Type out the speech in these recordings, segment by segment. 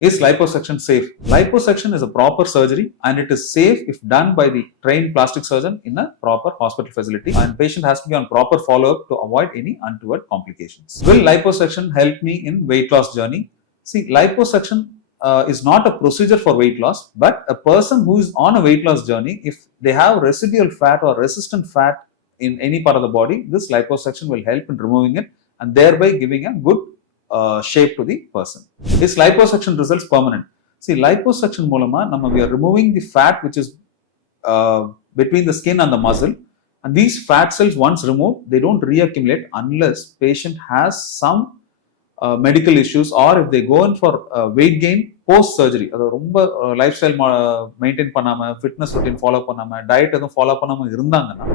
Is liposuction safe? Liposuction is a proper surgery and it is safe if done by the trained plastic surgeon in a proper hospital facility, and patient has to be on proper follow-up to avoid any untoward complications. Will liposuction help me in weight loss journey? See, liposuction is not a procedure for weight loss, but a person who is on a weight loss journey, if they have residual fat or resistant fat in any part of the body, this liposuction will help in removing it and thereby giving a good shape to the person. Is liposuction results permanent? See, liposuction மூலமா we are removing the fat which is between the skin and the muscle, and these fat cells once removed, they don't reaccumulate unless patient has some medical issues, or if they go in for weight gain post surgery. அது ரொம்ப lifestyle maintain பண்ணாம, fitness routine follow பண்ணாம, diet எதுவும் follow பண்ணாம இருந்தாங்கன்னா,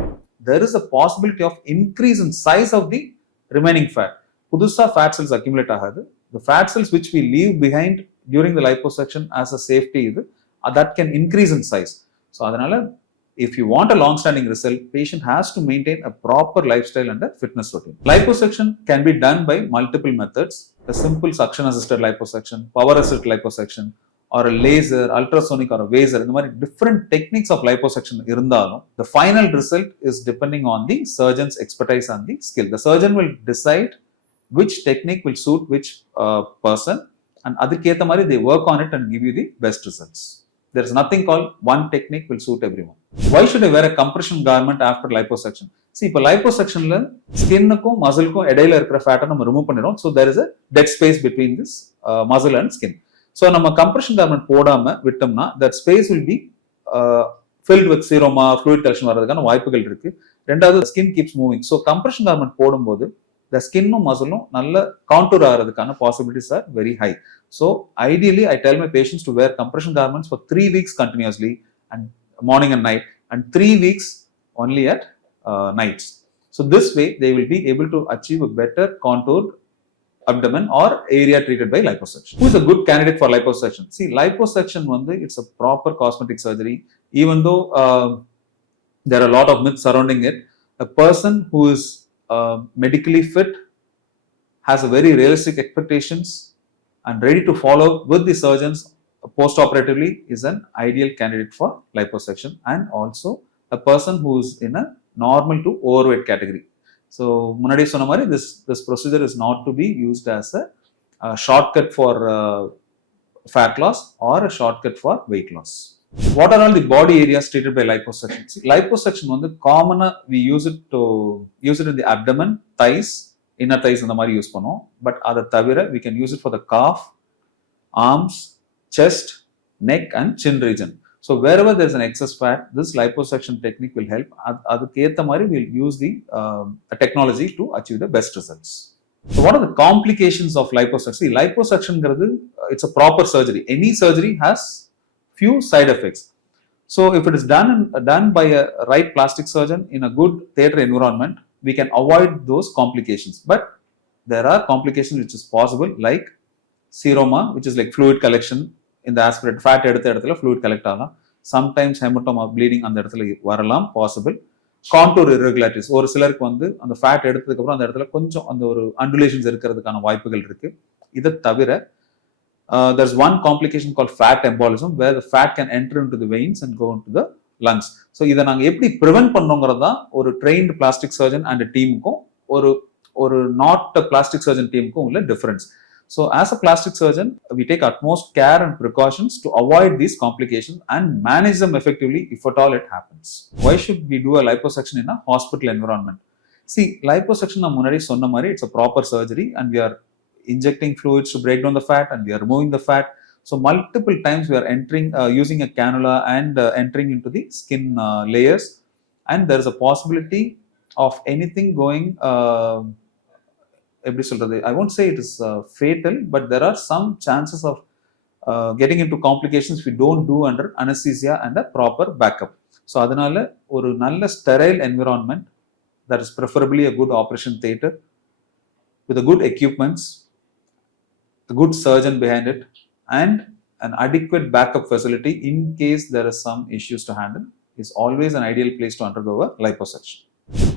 there is a possibility of increase in size of the remaining fat. புதுசா fat cells accumulate ஆகாது. The fat cells which we leave behind during the liposuction as a safety that can increase in size. So அதனால if you want a long-standing result, patient has to maintain a proper lifestyle and a fitness routine. Liposuction can be done by multiple methods. A simple suction-assisted liposuction, power-assisted liposuction, or a laser, ultrasonic, or a laser. இந்த மாதிரி different techniques of liposuction இருந்தாலும், the final result is depending on the surgeon's expertise and the skill. The surgeon will decide which technique will suit which person, and aduketa mari they work on it and give you the best results. There is nothing called one technique will suit everyone. Why should I wear a compression garment after liposuction? See, இப்போ liposuction la skin க்கும் muscle க்கும் இடையில இருக்கிற fat நம்ம remove பண்ணிரோம். So there is a dead space between this muscle and skin. So நம்ம compression garment போடாம விட்டோம்னா that space will be filled with seroma, fluid collection வரதுக்கான வாய்ப்புகள் இருக்கு. ரெண்டாவது skin keeps moving. So compression garment போடும்போது the skin and muscle nalla contour ஆகிறதுக்கான possibilities are very high. So ideally I tell my patients to wear compression garments for 3 weeks continuously, and morning and night, and 3 weeks only at nights. So this way they will be able to achieve a better contoured abdomen or area treated by liposuction. Who is a good candidate for liposuction? See, liposuction it's a proper cosmetic surgery. Even though there are a lot of myths surrounding it, a person who is medically fit, has a very realistic expectations, and ready to follow with the surgeons post-operatively is an ideal candidate for liposuction, and also a person who is in a normal to overweight category. So munadi sonna mari this procedure is not to be used as a shortcut for fat loss or a shortcut for weight loss. What are all the body areas treated by liposuction? See, liposuction common we use it in the abdomen, thighs, inner thighs and the mari use pannom. But adha thavira we can use it for the calf, arms, chest, neck and chin region. So wherever there is an excess fat, this liposuction technique will help. Aduketa mari we will use the technology to achieve the best results. So what are the complications of liposuction? See, liposuction it's a proper surgery. Any surgery has few side effects. So if it is done by a right plastic surgeon in a good theatre environment, we can avoid those complications. But there are complications which is possible, like seroma, which is like fluid collection in the aspirate fat edutha edathila fluid collect agala. Sometimes hematoma bleeding and edathila varalam possible. Contour irregularities, ஒரு சிலருக்கு அந்த fat எடுத்ததுக்கு அப்புறம் அந்த இடத்துல கொஞ்சம் அந்த ஒரு undulations இருக்கிறதுக்கான வாய்ப்புகள் இருக்கு. இத தவிர there's one complication called fat embolism, where the fat can enter into the veins and go into the lungs. So இதை நாங்க எப்படி prevent பண்ணோங்கிறது தான் ஒரு trained plastic surgeon and a teamக்கும் ஒரு not a plastic surgeon teamக்கும் உள்ள difference. So as a plastic surgeon, we take utmost care and precautions to avoid these complications and manage them effectively if at all it happens. Why should we do a liposuction in a hospital environment? See, liposuction நான் முன்னாடி சொன்ன மாதிரி it's a proper surgery, and we are injecting fluids to break down the fat, and we are removing the fat. So multiple times we are entering using a cannula and entering into the skin layers, and there is a possibility of anything going I won't say it is fatal, but there are some chances of getting into complications if we don't do under anesthesia and a proper backup. So adanal oru nalla sterile environment, that is preferably a good operation theatre with a good equipments, a good surgeon behind it, and an adequate backup facility in case there is some issues to handle, is always an ideal place to undergo a liposuction.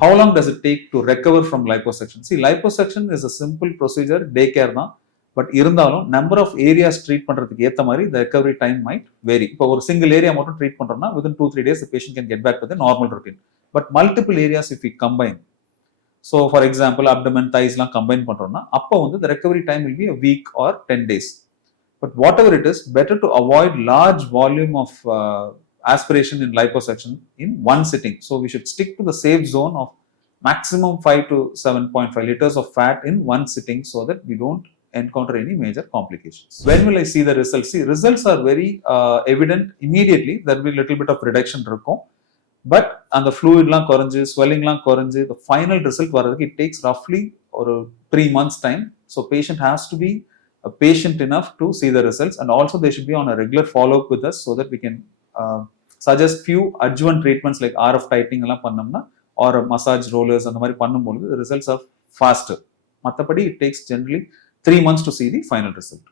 How long does it take to recover from liposuction? See, liposuction is a simple procedure, day care na, but இருந்தாலும் number of areas treat பண்றதுக்கு ஏற்ற மாதிரி the recovery time might vary. இப்போ ஒரு single area மட்டும் treat பண்றோம்னா within 2-3 days the patient can get back to the normal routine. But multiple areas if we combine, so for example abdomen, thighs லாம் combine பண்றோம்னா அப்போ வந்து the recovery time will be a week or 10 days. But whatever it is, better to avoid large volume of aspiration in liposuction in one sitting. So we should stick to the safe zone of maximum 5 to 7.5 liters of fat in one sitting so that we don't encounter any major complications. When will I see the results? See, results are very evident immediately. There will be a little bit of reduction இருக்கும். But அந்த fluidலாம் குறைஞ்சு swellingலாம் குறைஞ்சு the final result வரதுக்கு it takes roughly ஒரு 3 months time. So patient has to be patient enough to see the results, and also they should be on a regular follow-up with us so that we can suggest few adjuvant treatments like RF tightening எல்லாம் பண்ணோம்னா or massage rollers அந்த மாதிரி பண்ணும்போது the results are faster. மற்றபடி it takes generally 3 months to see the final result.